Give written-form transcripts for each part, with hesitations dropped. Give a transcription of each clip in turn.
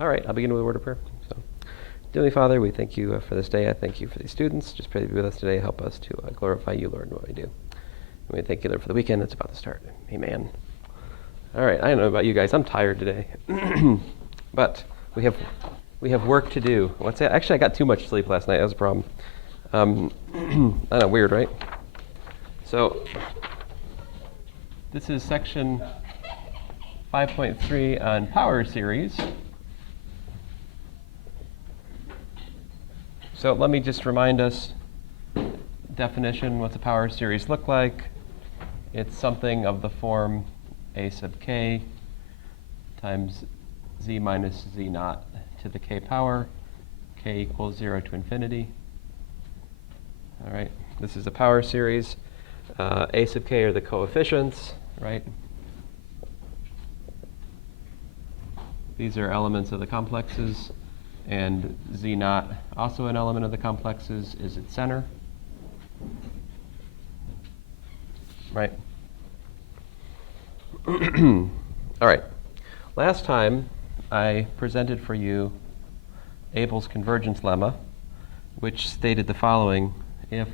All right, I'll begin with a word of prayer. So, Heavenly Father, we thank you for this day. I thank you for these students. Just pray to be with us today. Help us to glorify you, Lord, in what we do. And we thank you, Lord, for the weekend that's about to start. Amen. All right, I don't know about you guys. I'm tired today. But we have work to do. What's that? Actually, I got too much sleep last night. That was a problem. I don't know, weird, right? So this is section 5.3 on power series. So let me just remind us, definition, what's a power series look like? It's something of the form a sub k times z minus z naught to the k power, k equals 0 to infinity. All right, this is a power series. A sub k are the coefficients, right? These are elements of the complexes. And z naught, also an element of the complexes, is its center. Right? All right. Last time I presented for you Abel's convergence lemma, which stated the following: if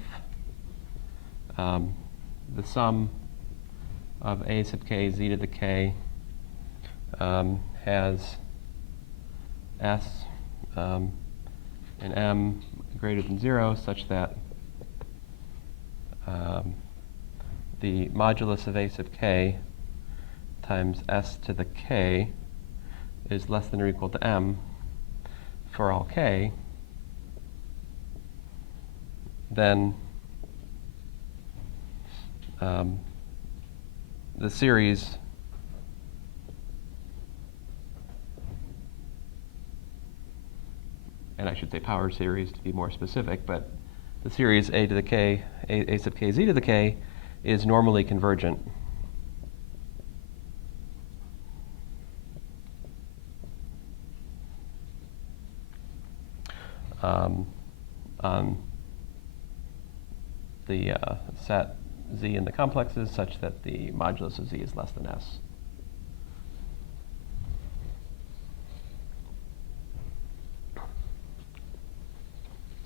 the sum of a sub k z to the k has s and m greater than 0, such that the modulus of a sub k times s to the k is less than or equal to m for all k, then the series and I should say power series to be more specific, but the series a to the k, a sub k z to the k, is normally convergent. On the set z in the complexes such that the modulus of z is less than s.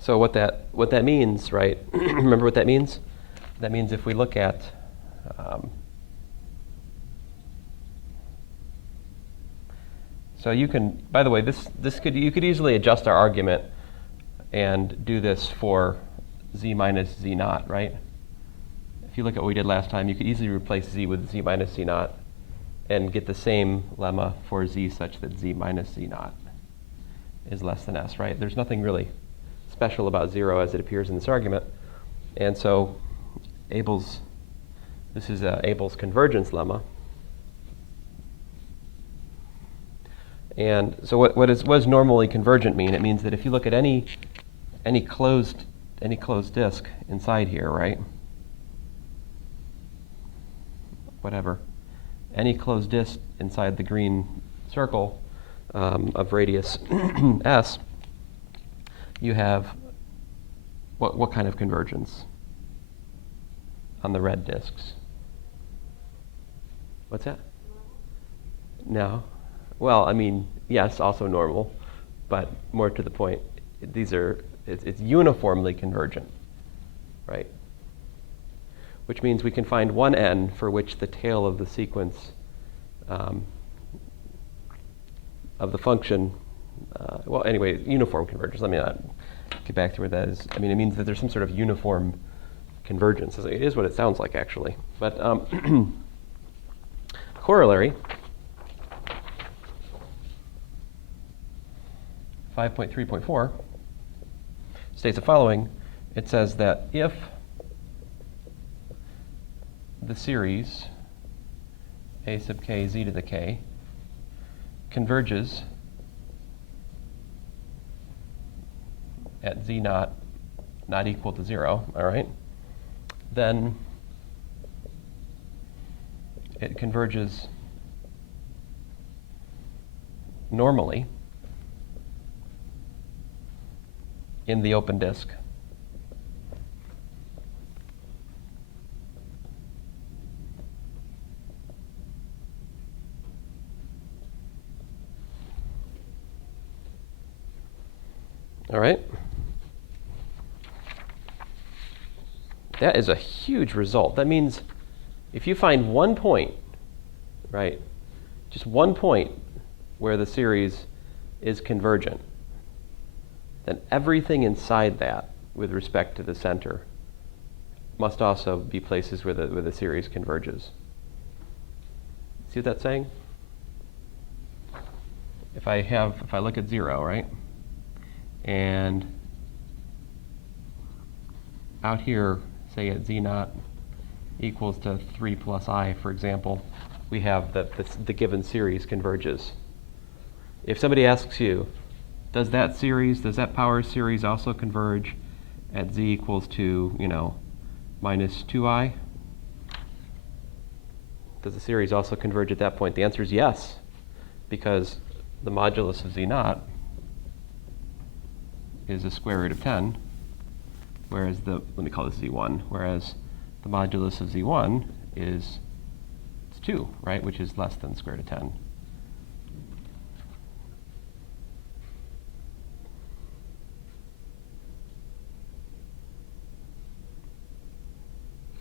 So what that means, right? Remember what that means? That means if we look at so you can, by the way, you could easily adjust our argument and do this for z minus z naught, right? If you look at what we did last time, you could easily replace z with z minus z naught and get the same lemma for z such that z minus z naught is less than s, right? There's nothing really special about 0 as it appears in this argument. And so this is Abel's convergence lemma. And so what does normally convergent mean? It means that if you look at any closed disk inside here, right? Whatever. Any closed disk inside the green circle of radius s, you have what kind of convergence on the red disks? What's that? No. Well, I mean, yes, also normal, but more to the point, it's uniformly convergent, right? Which means we can find one n for which the tail of the sequence of the function, well, anyway, uniform convergence. Let me not get back to where that is. I mean, it means that there's some sort of uniform convergence. It is what it sounds like, actually. But corollary, 5.3.4 states the following. It says that if the series a sub k z to the k converges at z naught not equal to 0, all right, then it converges normally in the open disk. All right. That is a huge result. That means if you find one point, right, just one point where the series is convergent, then everything inside that with respect to the center must also be places where the series converges. See what that's saying? If I look at 0, right, and out here, say at z0 equals to 3 plus I, for example, we have that the given series converges. If somebody asks you, does that power series also converge at z equals to, minus 2I? Does the series also converge at that point? The answer is yes, because the modulus of z0 is the square root of 10, whereas let me call this z1, whereas the modulus of z1 is 2, right, which is less than the square root of 10.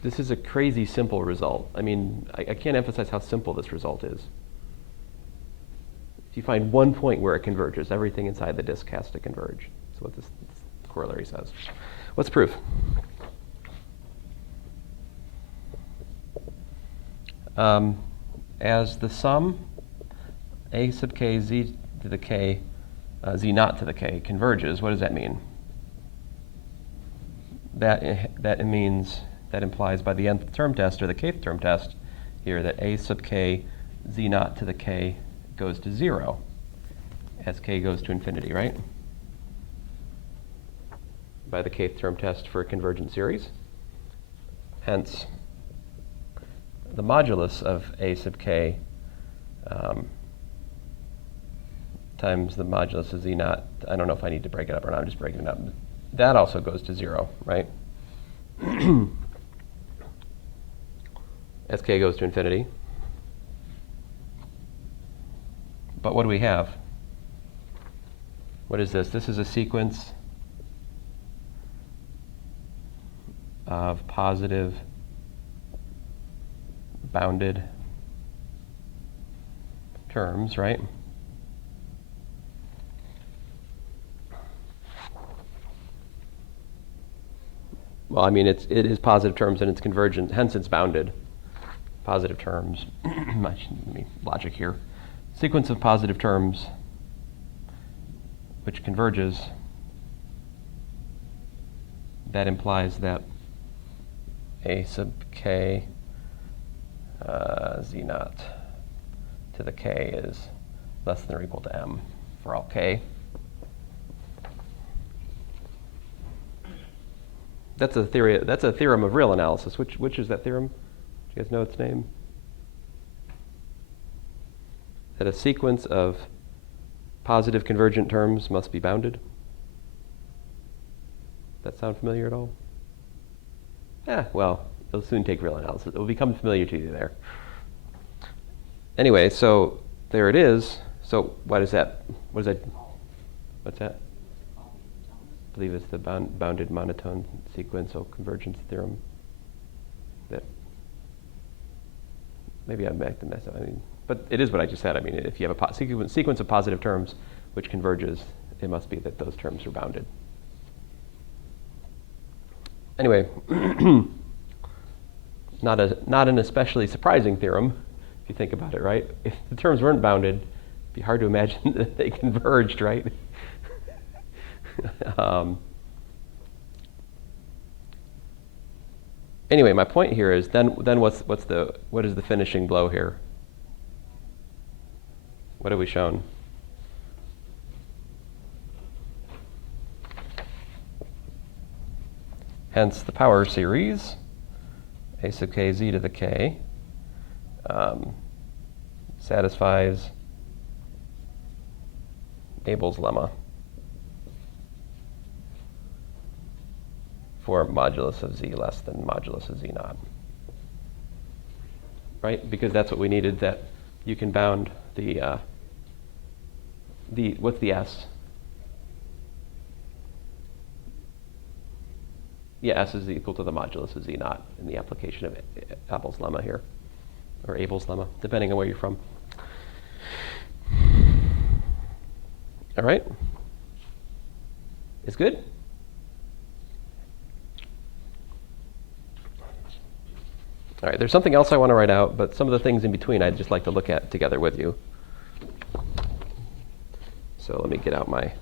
This is a crazy simple result. I mean, I can't emphasize how simple this result is. If you find one point where it converges, everything inside the disk has to converge. That's what this corollary says. What's the proof? As the sum a sub k z to the k, z naught to the k converges, what does that mean? That implies by the nth term test or the kth term test here that a sub k z naught to the k goes to 0 as k goes to infinity, right? By the kth term test for a convergent series. Hence, the modulus of a sub k times the modulus of z naught, I don't know if I need to break it up or not, I'm just breaking it up. That also goes to 0, right? As k goes to infinity. But what do we have? What is this? This is a sequence of positive bounded terms, right? Well, I mean, it is positive terms and it's convergent, hence it's bounded. Positive terms, logic here. Sequence of positive terms which converges, that implies that a sub k z naught to the k is less than or equal to m for all k. That's a theorem of real analysis. Which is that theorem? Do you guys know its name? That a sequence of positive convergent terms must be bounded. Does that sound familiar at all? Yeah, well, it'll soon take real analysis. It will become familiar to you there. Anyway, so there it is. So what's that? I believe it's the bounded monotone sequential convergence theorem. That maybe I'm back to mess up. But it is what I just said. I mean, if you have a sequence of positive terms which converges, it must be that those terms are bounded. Anyway, not an especially surprising theorem, if you think about it, right? If the terms weren't bounded, it'd be hard to imagine that they converged, right? Anyway, my point here is then what is the finishing blow here? What have we shown? Hence the power series, a sub k z to the k, satisfies Abel's lemma for modulus of z less than modulus of z naught. Right? Because that's what we needed, that you can bound the what's the s? Yeah, S is equal to the modulus of Z naught in the application of Abel's lemma here, or Abel's lemma, depending on where you're from. All right? Is good? All right, there's something else I want to write out, but some of the things in between I'd just like to look at together with you. So let me get out my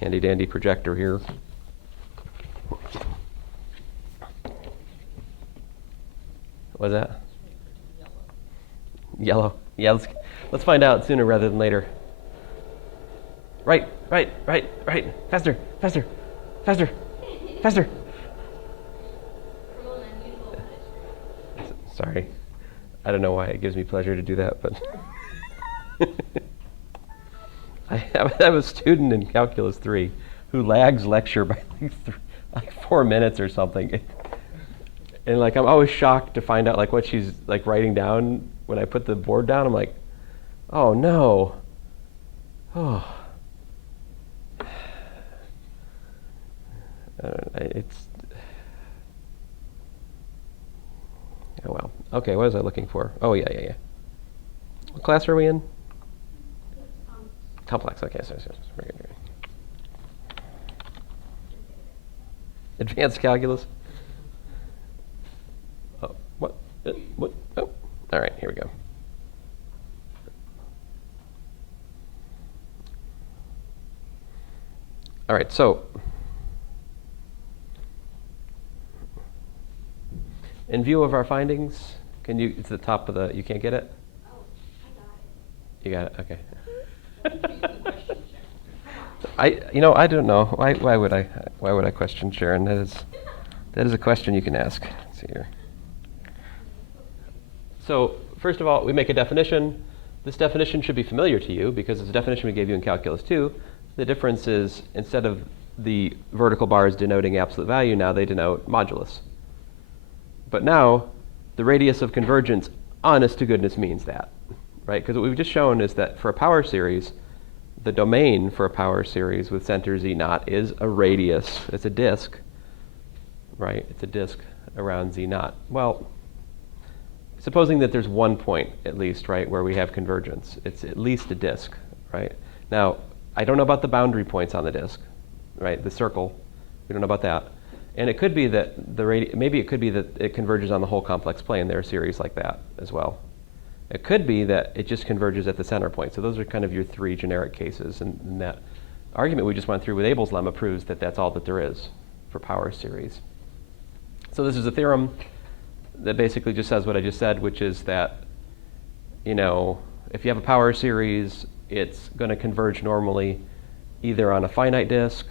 handy-dandy projector here. What's that? Yellow. Yeah, let's find out sooner rather than later. Right. Faster. Sorry. I don't know why it gives me pleasure to do that, but I have a student in Calculus 3 who lags lecture by like 4 minutes or something. And like I'm always shocked to find out like what she's like writing down when I put the board down. I'm like, oh no. Oh. It's oh well. Okay, what was I looking for? Oh yeah. What class are we in? Complex. Okay, so very good. Advanced calculus. Oh, what? Oh, all right. Here we go. All right. So, in view of our findings, can you? It's the top of the. You can't get it. Oh, I got it. You got it. Okay. I don't know. Why would I question Sharon? That is a question you can ask. Let's see here. So first of all, we make a definition. This definition should be familiar to you because it's a definition we gave you in Calculus 2. The difference is instead of the vertical bars denoting absolute value, now they denote modulus. But now the radius of convergence, honest to goodness, means that, right? Because what we've just shown is that for a power series, the domain for a power series with center Z naught is a radius. It's a disk, right? It's a disk around Z naught. Well, supposing that there's one point at least, right, where we have convergence. It's at least a disk, right? Now, I don't know about the boundary points on the disk, right? The circle, we don't know about that. And it could be that maybe it could be that it converges on the whole complex plane. There are series like that as well. It could be that it just converges at the center point. So those are kind of your three generic cases. And that argument we just went through with Abel's lemma proves that that's all that there is for power series. So this is a theorem that basically just says what I just said, which is that, if you have a power series, it's going to converge normally either on a finite disk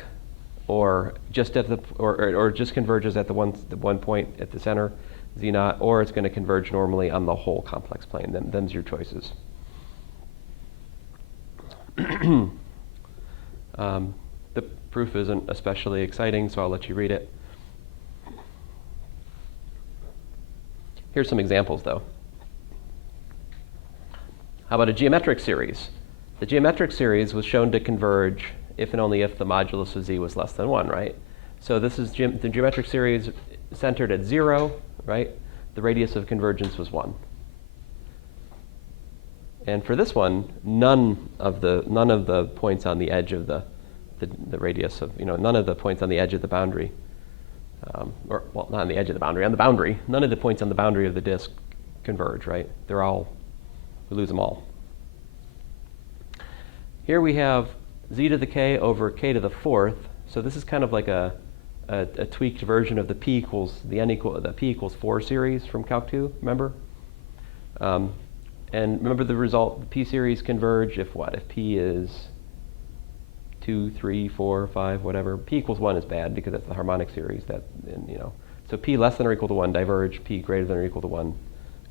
or just at or just converges at the one point at the center, Z naught, or it's going to converge normally on the whole complex plane. Them's your choices. The proof isn't especially exciting, so I'll let you read it. Here's some examples, though. How about a geometric series? The geometric series was shown to converge if and only if the modulus of Z was less than 1, right? So this is the geometric series centered at 0, right? The radius of convergence was 1. And for this one, none of the points on the edge of the radius of, none of the points on the edge of the boundary, not on the edge of the boundary, on the boundary, none of the points on the boundary of the disk converge, right? We lose them all. Here we have Z to the k over k to the fourth. So this is kind of like a tweaked version of the p equals 4 series from Calc 2, remember? And remember the result, the p series converge if what? If p is 2, 3, 4, 5, whatever. P equals 1 is bad because that's the harmonic series. So p less than or equal to 1 diverge, p greater than or equal to 1,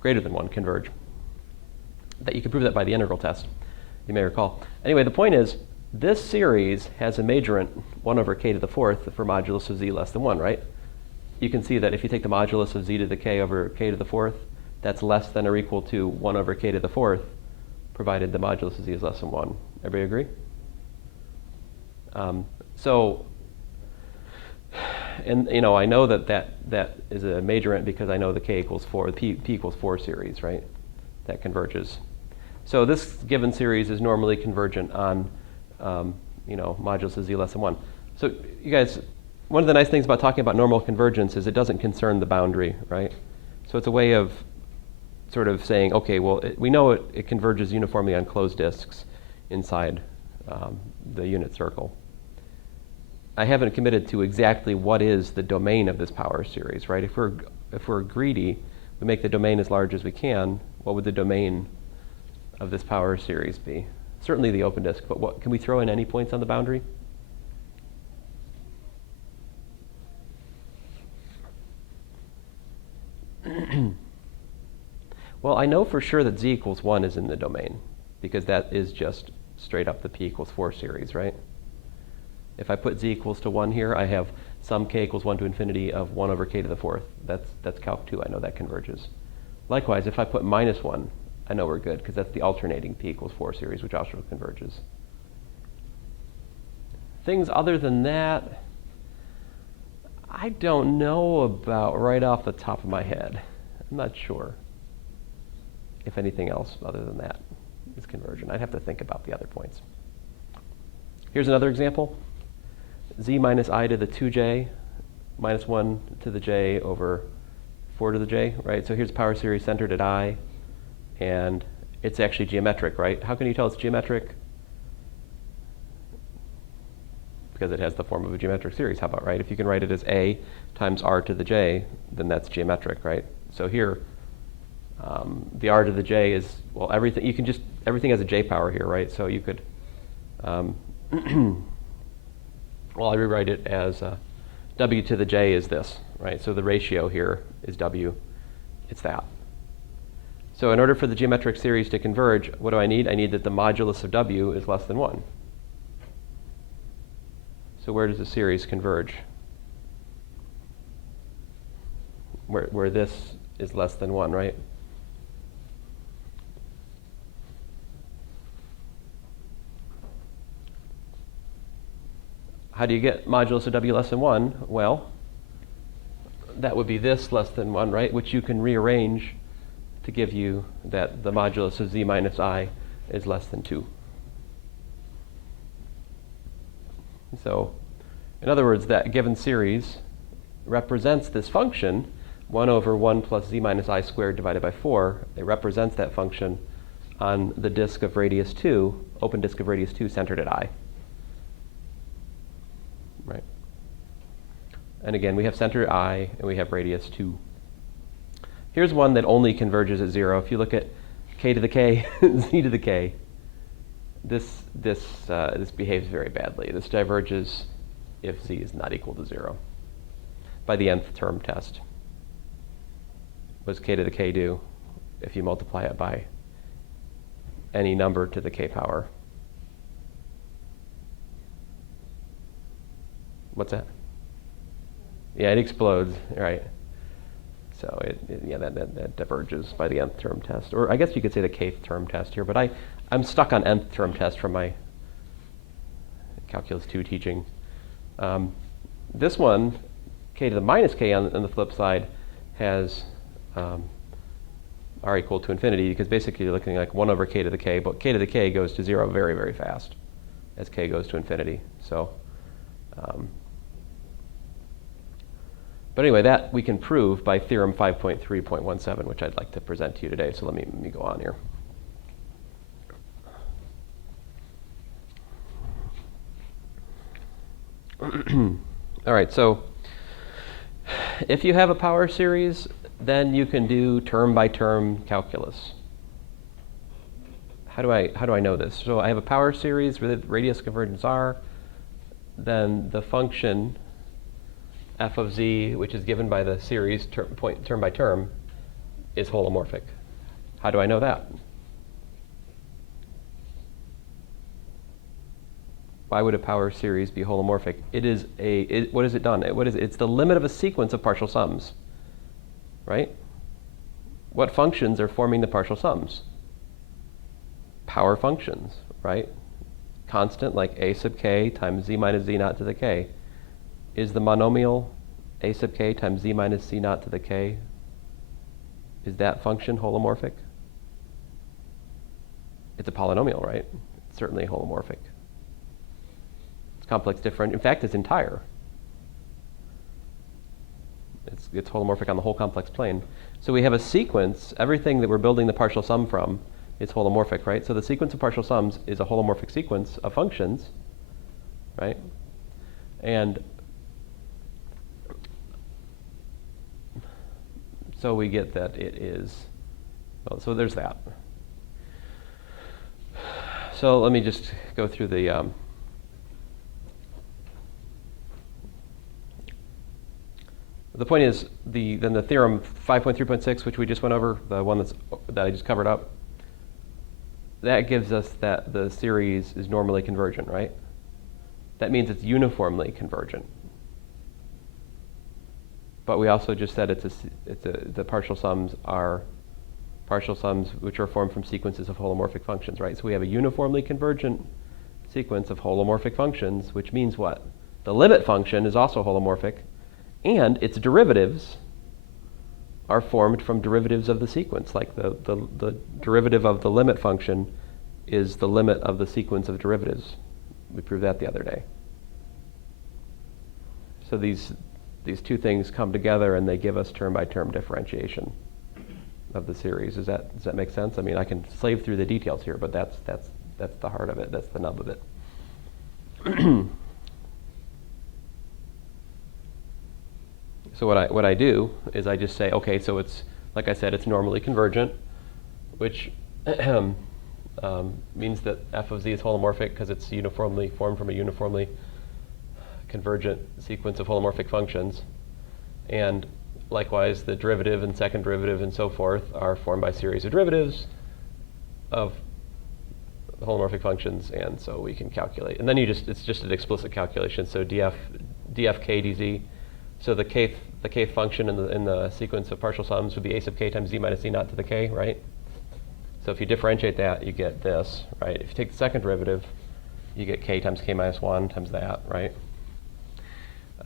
greater than 1 converge. That you can prove that by the integral test, you may recall. Anyway, the point is, this series has a majorant 1 over k to the fourth for modulus of z less than 1, right? You can see that if you take the modulus of z to the k over k to the fourth, that's less than or equal to 1 over k to the fourth, provided the modulus of z is less than 1. Everybody agree? So And I know that is a majorant because I know the k equals 4, the p equals 4 series, right? That converges. So this given series is normally convergent on, modulus of z less than 1. So you guys, one of the nice things about talking about normal convergence is it doesn't concern the boundary, right? So it's a way of sort of saying, okay, well, we know it converges uniformly on closed disks inside the unit circle. I haven't committed to exactly what is the domain of this power series, right? If we're greedy, we make the domain as large as we can. What would the domain of this power series be? Certainly the open disk, but what can we throw in any points on the boundary? Well, I know for sure that z equals 1 is in the domain because that is just straight up the p equals 4 series, right? If I put z equals to 1 here, I have sum k equals 1 to infinity of 1 over k to the 4th. That's calc 2. I know that converges. Likewise, if I put minus 1, I know we're good because that's the alternating p equals 4 series, which also converges. Things other than that, I don't know about right off the top of my head. I'm not sure if anything else other than that is convergent. I'd have to think about the other points. Here's another example. Z minus I to the 2j minus 1 to the j over 4 to the j, right? So here's power series centered at I, and it's actually geometric, right? How can you tell it's geometric? Because it has the form of a geometric series. How about, right? If you can write it as A times R to the j, then that's geometric, right? So here, the R to the j is, well, everything, everything has a j power here, right? So you could, well, I rewrite it as w to the j is this, right? So the ratio here is w. It's that. So in order for the geometric series to converge, what do I need? I need that the modulus of w is less than 1. So where does the series converge? Where this is less than 1, right? How do you get modulus of w less than 1? Well, that would be this less than 1, right? Which you can rearrange to give you that the modulus of z minus I is less than 2. So, in other words, that given series represents this function, 1 over 1 plus z minus I squared divided by 4. It represents that function on the disk of radius 2, open disk of radius 2 centered at I. Right. And again, we have center I, and we have radius 2. Here's one that only converges at 0. If you look at k to the k, z to the k, this behaves very badly. This diverges if z is not equal to 0 by the nth term test. What does k to the k do if you multiply it by any number to the k power? What's that? Yeah, it explodes, right? So that diverges by the nth term test. Or I guess you could say the kth term test here, but I'm stuck on nth term test from my calculus 2 teaching. This one, k to the minus k on the flip side, has r equal to infinity, because basically you're looking like 1 over k to the k, but k to the k goes to 0 very, very fast as k goes to infinity. So, but anyway, that we can prove by theorem 5.3.17, which I'd like to present to you today. So let me go on here. All right, so if you have a power series, then you can do term by term calculus. How do I know this? So I have a power series with radius convergence r, then the function f of z, which is given by the series term by term, is holomorphic. How do I know that? Why would a power series be holomorphic? What has it done? It's the limit of a sequence of partial sums, right? What functions are forming the partial sums? Power functions, right? Constant like a sub k times z minus z naught to the k. Is the monomial a sub k times z minus z naught to the k, is that function holomorphic? It's a polynomial, right? It's certainly holomorphic. It's complex different. In fact, it's entire. It's holomorphic on the whole complex plane. So we have a sequence. Everything that we're building the partial sum from is holomorphic, right? So the sequence of partial sums is a holomorphic sequence of functions, right? And so we get that it is, well, so there's that. So let me just go through the point is then the theorem 5.3.6, which we just went over, the one that I just covered up, that gives us that the series is normally convergent, right? That means it's uniformly convergent. But we also just said the partial sums are partial sums which are formed from sequences of holomorphic functions, right? So we have a uniformly convergent sequence of holomorphic functions, which means what? The limit function is also holomorphic, and its derivatives are formed from derivatives of the sequence. Like the derivative of the limit function is the limit of the sequence of derivatives. We proved that the other day. So these two things come together and they give us term-by-term differentiation of the series. Does that make sense? I mean, I can slave through the details here, but that's the heart of it. That's the nub of it. So what I do is I just say, okay, so it's, like I said, it's normally convergent, which means that f of z is holomorphic because it's uniformly formed from a uniformly convergent sequence of holomorphic functions. And likewise, the derivative and second derivative and so forth are formed by series of derivatives of the holomorphic functions, and so we can calculate. And then it's just an explicit calculation. So df k dz. So the kth function in the sequence of partial sums would be a sub k times z minus z naught to the k, right? So if you differentiate that, you get this, right? If you take the second derivative, you get k times k minus 1 times that, right?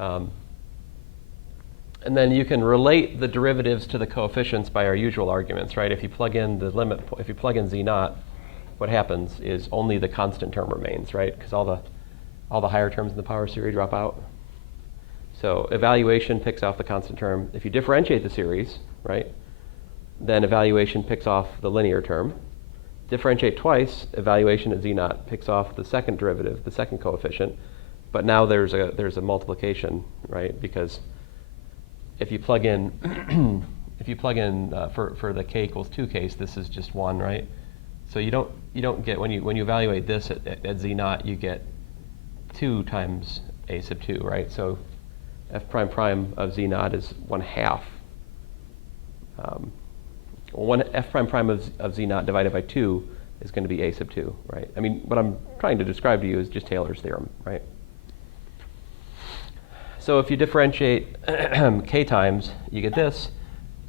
And then you can relate the derivatives to the coefficients by our usual arguments, right? If you plug in the limit, if you plug in z naught, what happens is only the constant term remains, right? Because all the higher terms in the power series drop out. So evaluation picks off the constant term. If you differentiate the series, right, then evaluation picks off the linear term. Differentiate twice, evaluation at z naught picks off the second derivative, the second coefficient. But now there's a multiplication, right? Because if you plug in for the k equals 2 case, this is just 1, right? So you don't get, when you evaluate this at z naught, you get 2 times a sub 2, right? So f prime prime of z naught is 1/2. F prime prime of z naught divided by 2 is going to be a sub 2, right? I mean, what I'm trying to describe to you is just Taylor's theorem, right? So if you differentiate k times, you get this.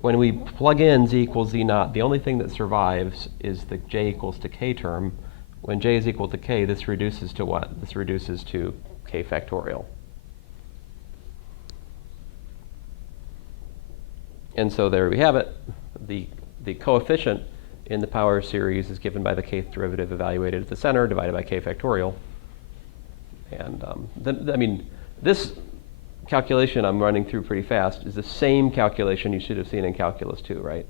When we plug in z equals z naught, the only thing that survives is the j equals to k term. When j is equal to k, this reduces to what? This reduces to k factorial. And so there we have it. The coefficient in the power series is given by the kth derivative evaluated at the center divided by k factorial. And I mean, this calculation I'm running through pretty fast is the same calculation you should have seen in Calculus 2, right?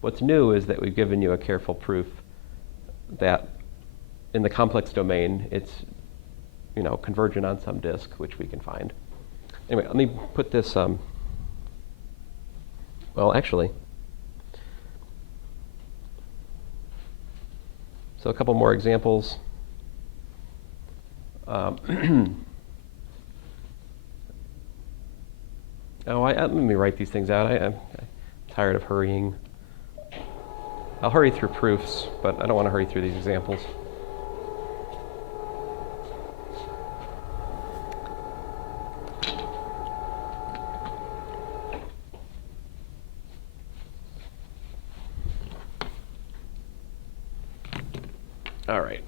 What's new is that we've given you a careful proof that in the complex domain, it's convergent on some disk, which we can find. Anyway, let me put this, well, actually, so a couple more examples. Let me write these things out. I'm tired of hurrying. I'll hurry through proofs, but I don't want to hurry through these examples. All right.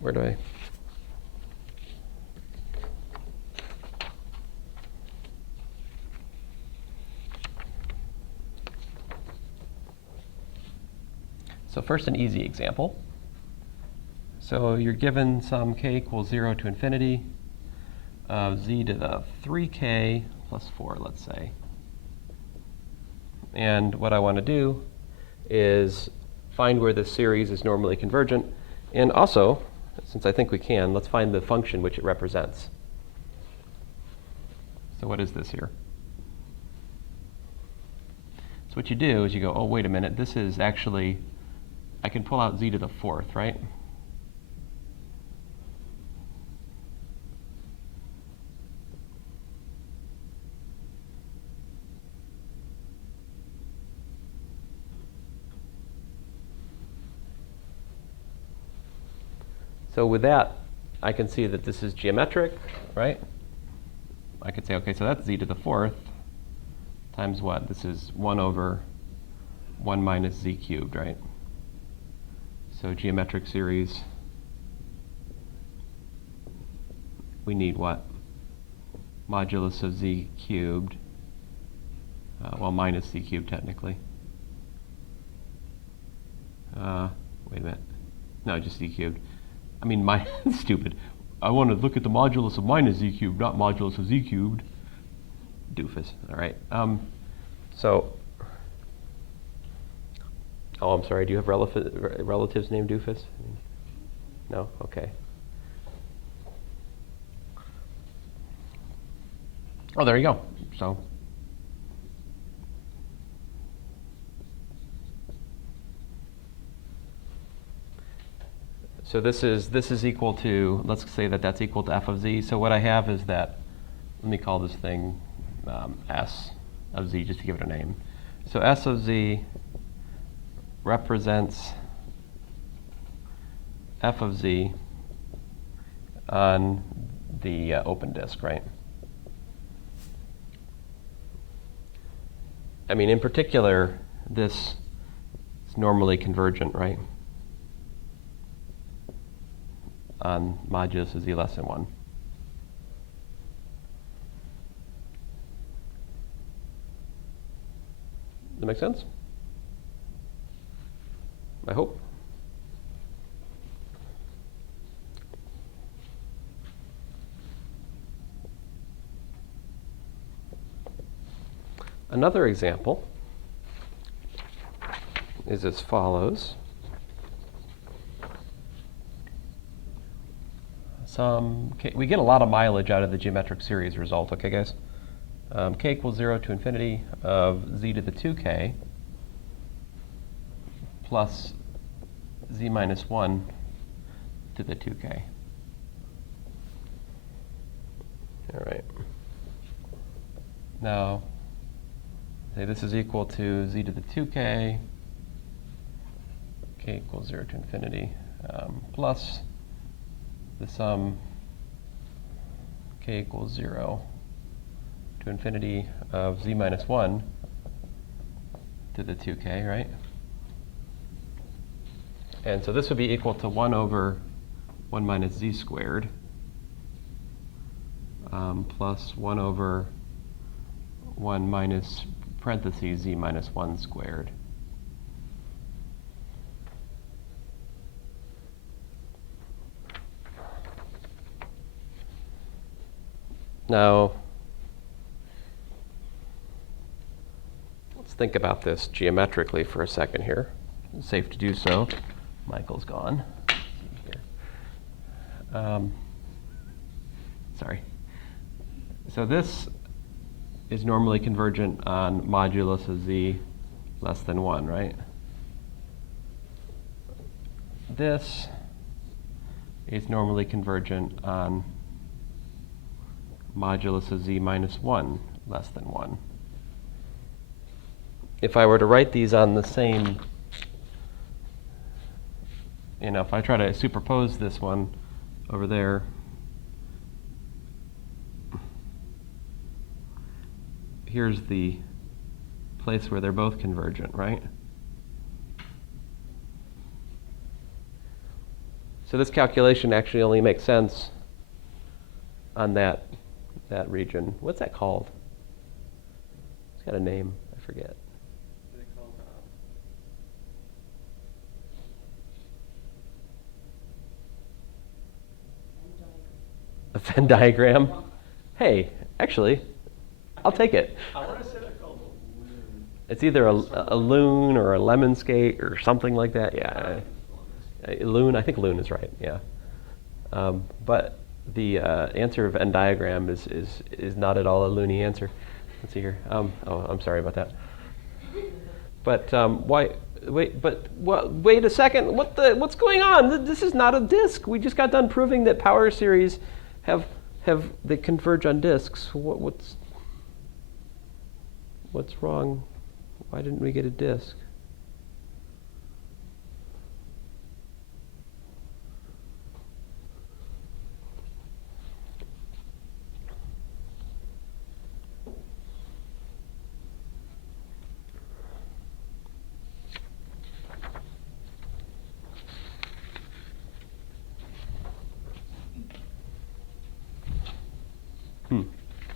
Where do I? So first, an easy example. So you're given some k equals 0 to infinity of z to the 3k plus 4, let's say. And what I want to do is find where this series is normally convergent. And also, since I think we can, let's find the function which it represents. So what is this here? So what you do is you go, oh, wait a minute, this is actually, I can pull out z to the 4th, right? So with that, I can see that this is geometric, right? I could say, okay, so that's z to the 4th times what? This is 1 over 1 minus z cubed, right? So geometric series, we need what? Modulus of z cubed, well, minus z cubed technically. Wait a minute. No, just z cubed. I mean, stupid. I want to look at the modulus of minus z cubed, not modulus of z cubed. Doofus. All right. So, oh, I'm sorry. Do you have relatives named Doofus? No? Okay. Oh, there you go. So this is equal to, let's say that that's equal to f of z. So what I have is that, let me call this thing s of z, just to give it a name. So s of z represents f of z on the open disk, right? I mean, in particular, this is normally convergent, right? On modulus of z less than 1. Does that make sense? I hope. Another example is as follows. We get a lot of mileage out of the geometric series result, okay, guys? K equals 0 to infinity of z to the 2k plus z minus 1 to the 2k. All right. Now, say this is equal to z to the 2k, k equals 0 to infinity, plus the sum k equals 0 to infinity of z minus 1 to the 2k, right? And so this would be equal to 1 over 1 minus z squared plus 1 over 1 minus parentheses z minus 1 squared. Now, let's think about this geometrically for a second here. It's safe to do so. Michael's gone. Let's see here. Sorry. So this is normally convergent on modulus of z less than 1, right? This is normally convergent on modulus of z minus 1 less than 1. If I were to write these on the same, if I try to superpose this one over there, here's the place where they're both convergent, right? So this calculation actually only makes sense on that region. What's that called? It's got a name. I forget. Is it called A Venn diagram. Hey, actually, I'll take it. I want to say they're called a loon. It's either a loon or a lemon skate or something like that. Yeah, a loon. I think loon is right. Yeah, but the answer of Venn diagram is not at all a loony answer. Let's see here. Oh, I'm sorry about that. But why? Wait, but wait a second. What's going on? This is not a disk. We just got done proving that power series they converge on disks. What's wrong? Why didn't we get a disk?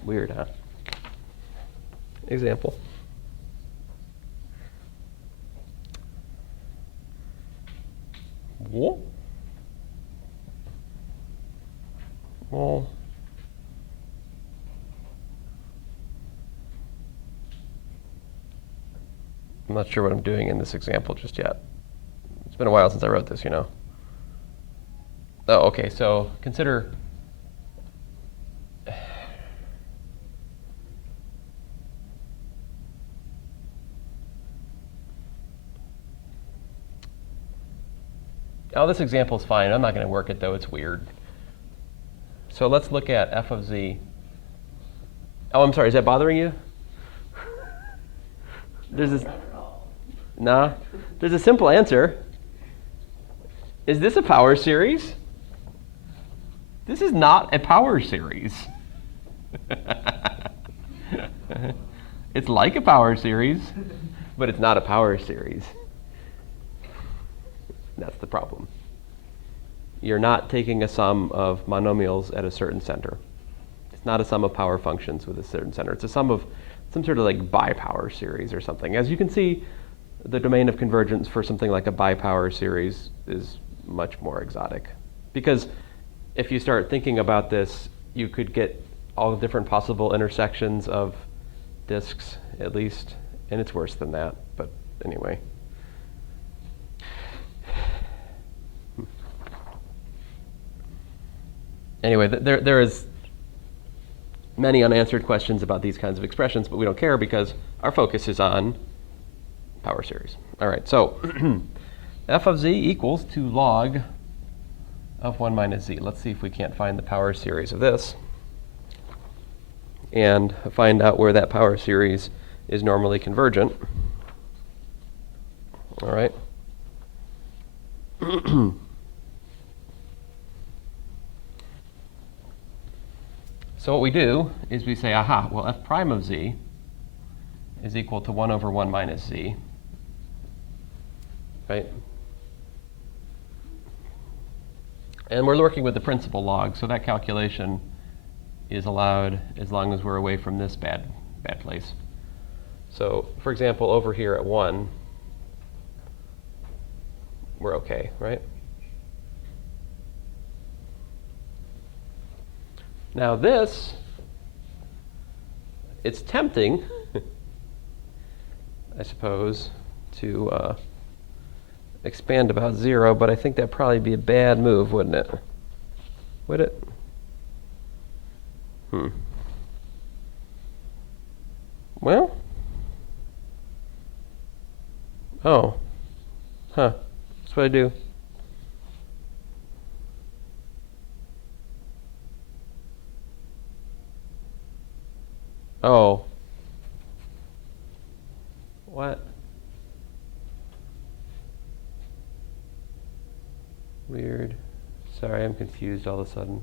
Weird, huh? Example. Well, I'm not sure what I'm doing in this example just yet. It's been a while since I wrote this, you know. Oh, okay, so consider oh, this example is fine. I'm not going to work it, though. It's weird. So let's look at f of z. Oh, I'm sorry. Is that bothering you? There's this. No. There's a simple answer. Is this a power series? This is not a power series. It's like a power series, but it's not a power series. That's the problem. You're not taking a sum of monomials at a certain center. It's not a sum of power functions with a certain center. It's a sum of some sort of like bipower series or something. As you can see, the domain of convergence for something like a bipower series is much more exotic. Because if you start thinking about this, you could get all the different possible intersections of disks, at least, and it's worse than that. But anyway. Anyway, there is many unanswered questions about these kinds of expressions, but we don't care because our focus is on power series. All right, so f of z equals to log of 1 minus z. Let's see if we can't find the power series of this and find out where that power series is normally convergent. All right. So what we do is we say, aha, well, f prime of z is equal to 1 over 1 minus z, right? And we're working with the principal log, so that calculation is allowed as long as we're away from this bad place. So, for example, over here at 1, we're okay, right? Now this, it's tempting, I suppose, to expand about 0, but I think that'd probably be a bad move, wouldn't it? Would it? Well, that's what I do. Oh. What? Weird. Sorry, I'm confused all of a sudden.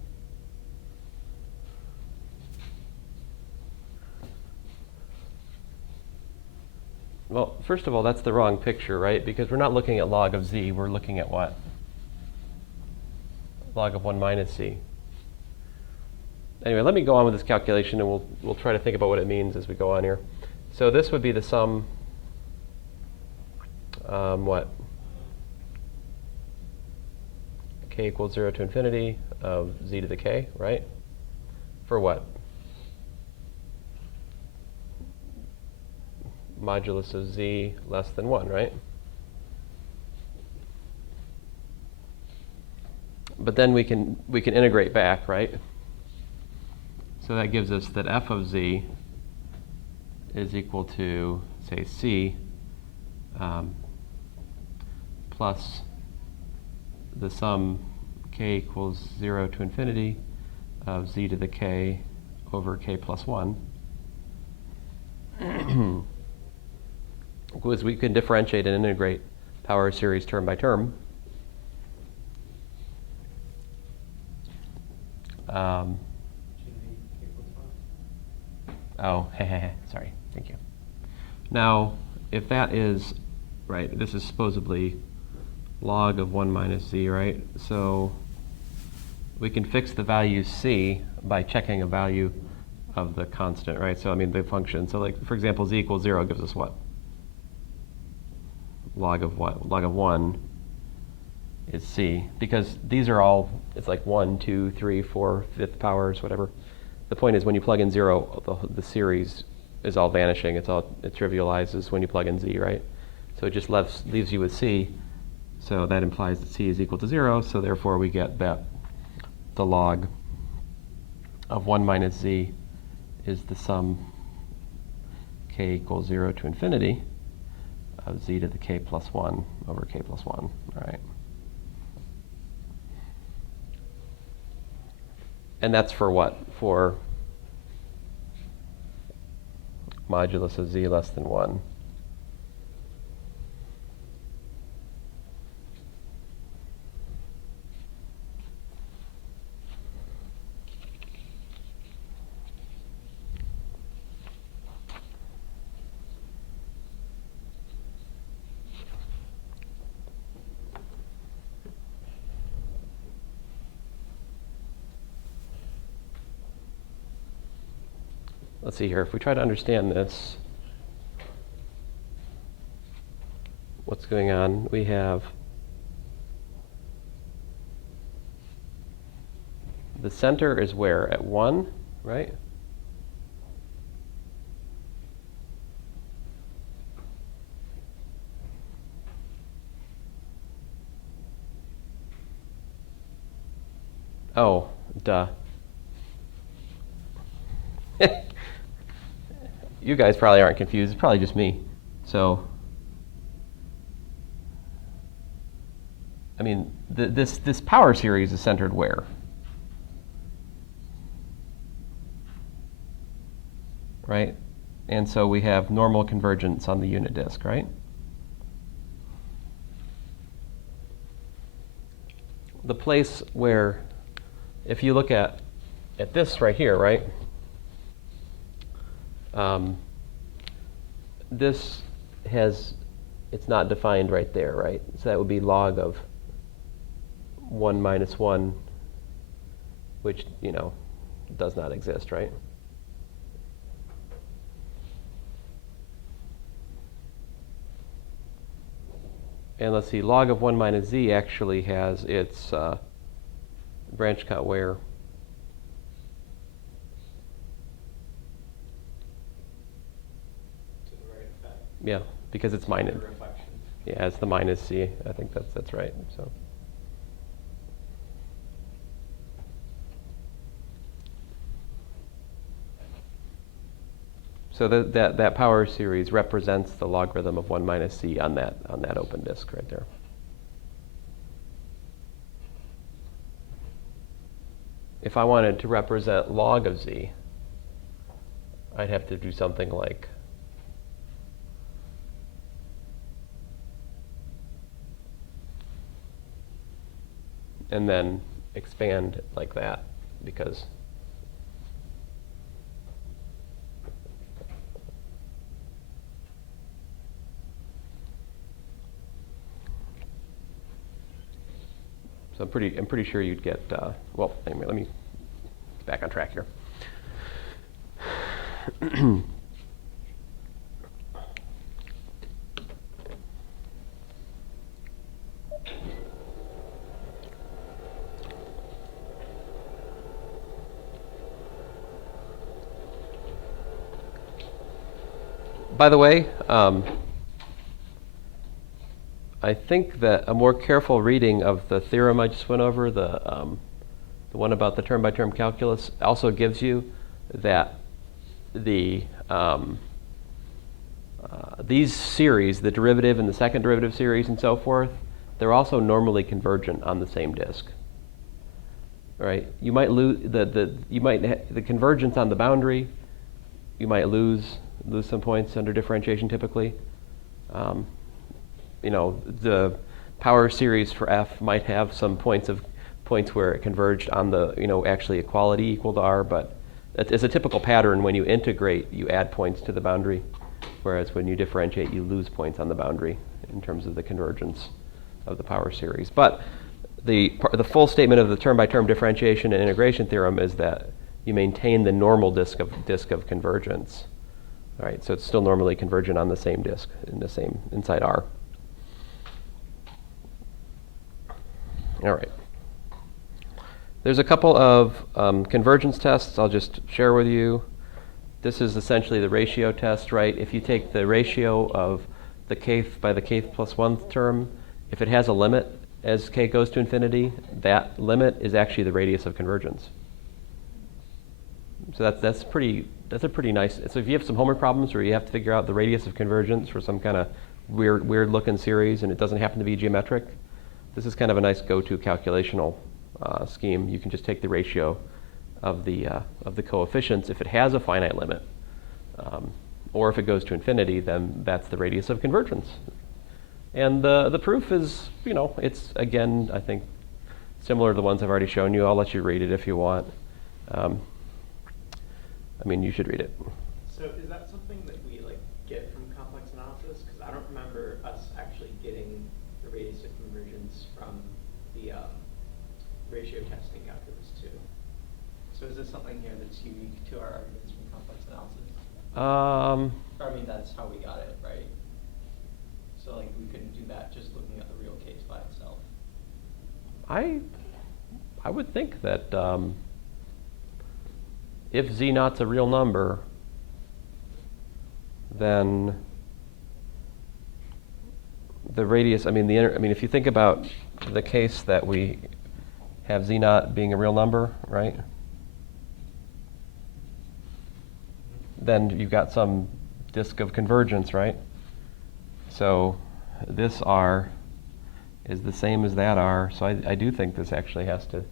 Well, first of all, that's the wrong picture, right? Because we're not looking at log of z, we're looking at what? log of 1 minus z. Anyway, let me go on with this calculation, and we'll try to think about what it means as we go on here. So this would be the sum, what? K equals 0 to infinity of z to the k, right? For what? Modulus of z less than 1, right? But then we can integrate back, right? So that gives us that f of z is equal to, say, c plus the sum k equals 0 to infinity of z to the k over k plus 1. Because we can differentiate and integrate power series term by term. Sorry, thank you. Now, if that is, right, this is supposedly log of 1 minus z, right? So we can fix the value c by checking a value of the constant, right? So, I mean, the function. So, like, for example, z equals 0 gives us what? Log of what? Log of 1 is c. Because these are all, it's like 1, 2, 3, 4, fifth powers, whatever. The point is when you plug in 0, the series is all vanishing. It trivializes when you plug in z, right? So it just leaves you with c. So that implies that c is equal to 0. So therefore we get that the log of 1 minus z is the sum k equals 0 to infinity of z to the k plus 1 over k plus 1. All right. And that's for what? For modulus of z less than 1. Let's see here. If we try to understand this, what's going on? We have the center is where? At 1, right? Oh, duh. You guys probably aren't confused. It's probably just me. So, I mean, this power series is centered where? Right? And so we have normal convergence on the unit disk, right? The place where, if you look at this right here, right? This it's not defined right there, right? So that would be log of 1 minus 1, which, does not exist, right? And let's see, log of 1 minus z actually has its branch cut where? To the right of that. Yeah, because it's minus. The reflection. Yeah, it's the minus c. I think that's right. So that power series represents the logarithm of 1 minus c on that open disk right there. If I wanted to represent log of z, I'd have to do something like and then expand like that, because So I'm pretty sure you'd get, well, anyway, let me get back on track here. By the way, I think that a more careful reading of the theorem I just went over, the one about the term-by-term calculus, also gives you that the these series, the derivative and the second derivative series and so forth, they're also normally convergent on the same disk. Right? You might lose the convergence on the boundary. You might lose some points under differentiation typically. The power series for f might have some points where it converged on the, actually equality equal to r, but it's a typical pattern. When you integrate, you add points to the boundary, whereas when you differentiate, you lose points on the boundary in terms of the convergence of the power series. But the full statement of the term-by-term differentiation and integration theorem is that you maintain the normal disk of convergence. All right, so it's still normally convergent on the same disk inside R. All right. There's a couple of convergence tests I'll just share with you. This is essentially the ratio test, right? If you take the ratio of the kth by the kth plus 1th term, if it has a limit as k goes to infinity, that limit is actually the radius of convergence. So that's a pretty nice. So if you have some homework problems where you have to figure out the radius of convergence for some kind of weird looking series and it doesn't happen to be geometric, this is kind of a nice go-to calculational scheme. You can just take the ratio of the coefficients if it has a finite limit, or if it goes to infinity, then that's the radius of convergence. And the proof is, it's again, I think, similar to the ones I've already shown you. I'll let you read it if you want. You should read it. So is that something that we get from complex analysis? Because I don't remember us actually getting the radius of convergence from the ratio testing calculus too. So is this something here that's unique to our arguments from complex analysis? That's how we got it, right? So we couldn't do that just looking at the real case by itself. I would think that if z naught's a real number, then the radius, if you think about the case that we have z naught being a real number, right? Then you've got some disk of convergence, right? So this r is the same as that r, so I do think this actually has to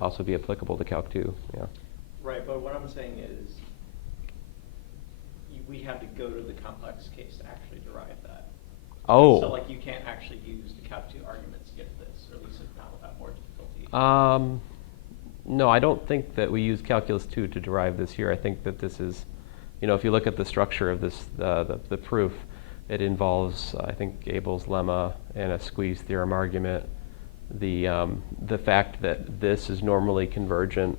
also be applicable to Calc 2. Yeah. Right, but what I'm saying is we have to go to the complex case to actually derive that. Oh. So you can't actually use the Calc 2 arguments to get this, or at least not without more difficulty. No, I don't think that we use Calculus 2 to derive this here. I think that this is, if you look at the structure of this, the proof, it involves, I think, Abel's lemma and a squeeze theorem argument. The fact that this is normally convergent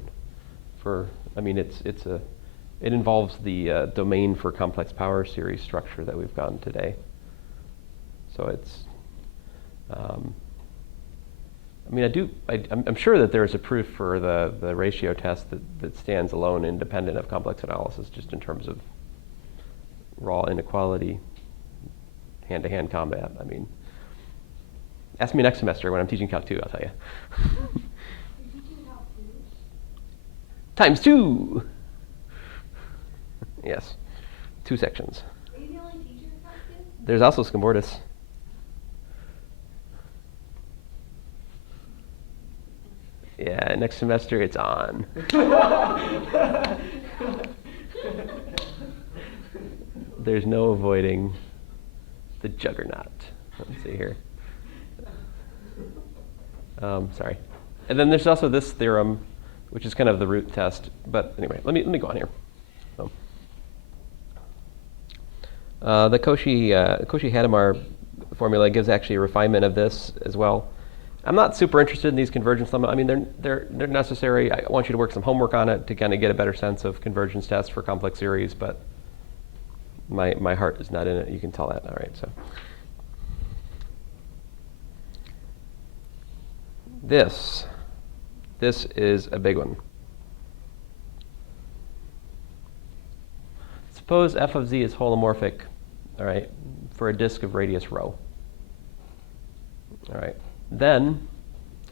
it involves the domain for complex power series structure that we've gotten today. So it's, I'm sure that there's a proof for the ratio test that stands alone, independent of complex analysis, just in terms of raw inequality, hand-to-hand combat. Ask me next semester when I'm teaching Calc 2, I'll tell you. You're teaching Calc 2? Times 2. Yes, 2 sections. Are you the only teacher in Calc 2? There's also Scambortis. Yeah, next semester it's on. There's no avoiding the juggernaut. Let's see here. Sorry. And then there's also this theorem, which is kind of the root test. But anyway, let me go on here. So, the Cauchy-Hadamard formula gives actually a refinement of this as well. I'm not super interested in these convergence lemma. I mean, they're necessary. I want you to work some homework on it to kind of get a better sense of convergence tests for complex series, but my heart is not in it. You can tell that. All right, so. This is a big one. Suppose f of z is holomorphic, all right, for a disk of radius rho. All right. Then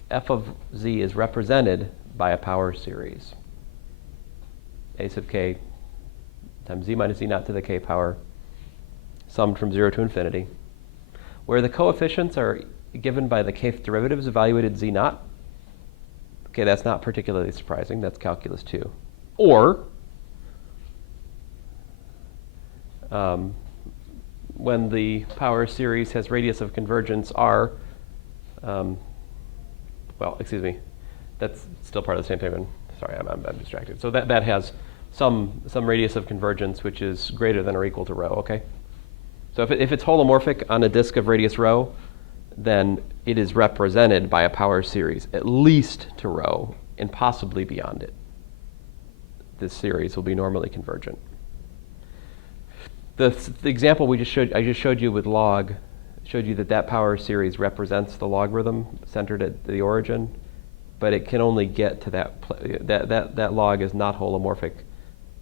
f of z is represented by a power series. A sub k times z minus z naught to the k power, summed from 0 to infinity, where the coefficients are given by the kth derivatives evaluated z naught. Okay, that's not particularly surprising. That's calculus 2. Or when the power series has radius of convergence r, well, excuse me, that's still part of the same thing. Sorry, I'm distracted. So that has some radius of convergence which is greater than or equal to rho, okay? So if it's holomorphic on a disk of radius rho, then it is represented by a power series, at least to rho, and possibly beyond it. This series will be normally convergent. The example I just showed you with log, showed you that power series represents the logarithm centered at the origin, but it can only get to that log is not holomorphic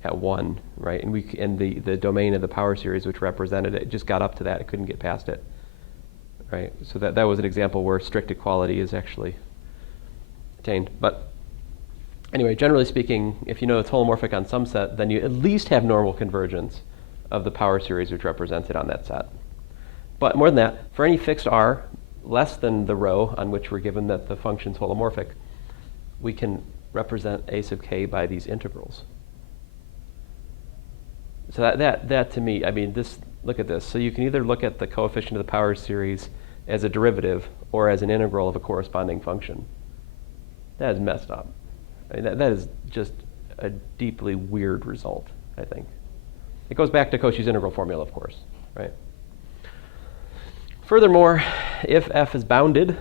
at 1, right? And the domain of the power series which represented it just got up to that. It couldn't get past it. Right, so that was an example where strict equality is actually attained. But anyway, generally speaking, if you know it's holomorphic on some set, then you at least have normal convergence of the power series which represents it on that set. But more than that, for any fixed r less than the rho on which we're given that the function's holomorphic, we can represent a sub k by these integrals. So that to me, I mean, look at this. So you can either look at the coefficient of the power series as a derivative or as an integral of a corresponding function. That is messed up. I mean, that is just a deeply weird result, I think. It goes back to Cauchy's integral formula, of course, right? Furthermore, if f is bounded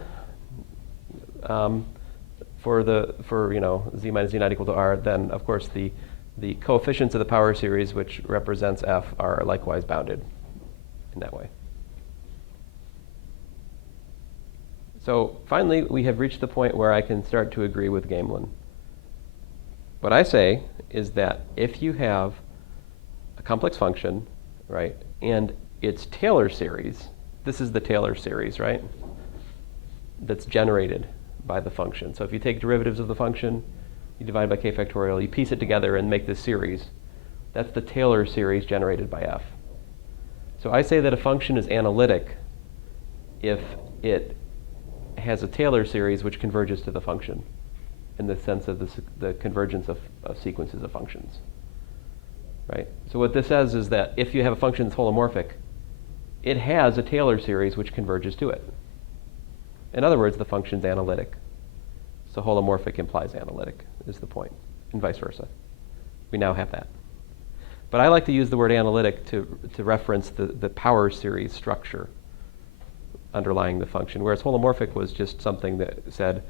for z minus z not equal to r, then of course the coefficients of the power series which represents f are likewise bounded in that way. So finally, we have reached the point where I can start to agree with Gamelin. What I say is that if you have a complex function, right, and its Taylor series, this is the Taylor series, right, that's generated by the function. So if you take derivatives of the function, you divide by k factorial, you piece it together and make this series. That's the Taylor series generated by f. So I say that a function is analytic if it has a Taylor series which converges to the function in the sense of the convergence of sequences of functions. Right? So what this says is that if you have a function that's holomorphic, it has a Taylor series which converges to it. In other words, the function's analytic. So holomorphic implies analytic is the point, and vice versa. We now have that. But I like to use the word analytic to reference the power series structure underlying the function, whereas holomorphic was just something that said,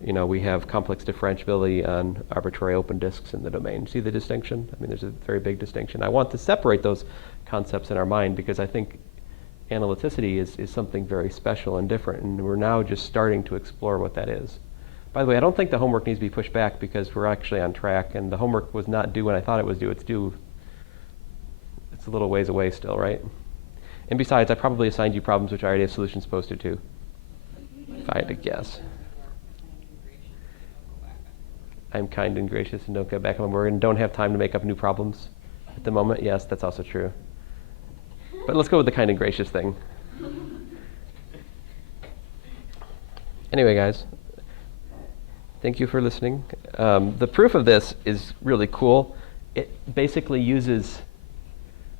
we have complex differentiability on arbitrary open disks in the domain. See the distinction? I mean, there's a very big distinction. I want to separate those concepts in our mind because I think analyticity is something very special and different, and we're now just starting to explore what that is. By the way, I don't think the homework needs to be pushed back because we're actually on track, and the homework was not due when I thought it was due. It's a little ways away still, right? And besides, I probably assigned you problems which I already have solutions posted to, if I had to guess. I'm kind and gracious and don't go back on my word and don't have time to make up new problems at the moment. Yes, that's also true. But let's go with the kind and gracious thing. Anyway, guys, thank you for listening. The proof of this is really cool. It basically uses,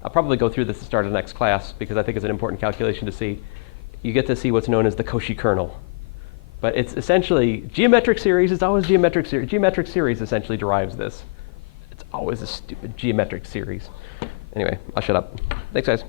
I'll probably go through this at the start of the next class because I think it's an important calculation to see. You get to see what's known as the Cauchy kernel. But it's essentially, geometric series is always geometric series. Geometric series essentially derives this. It's always a stupid geometric series. Anyway, I'll shut up. Thanks, guys.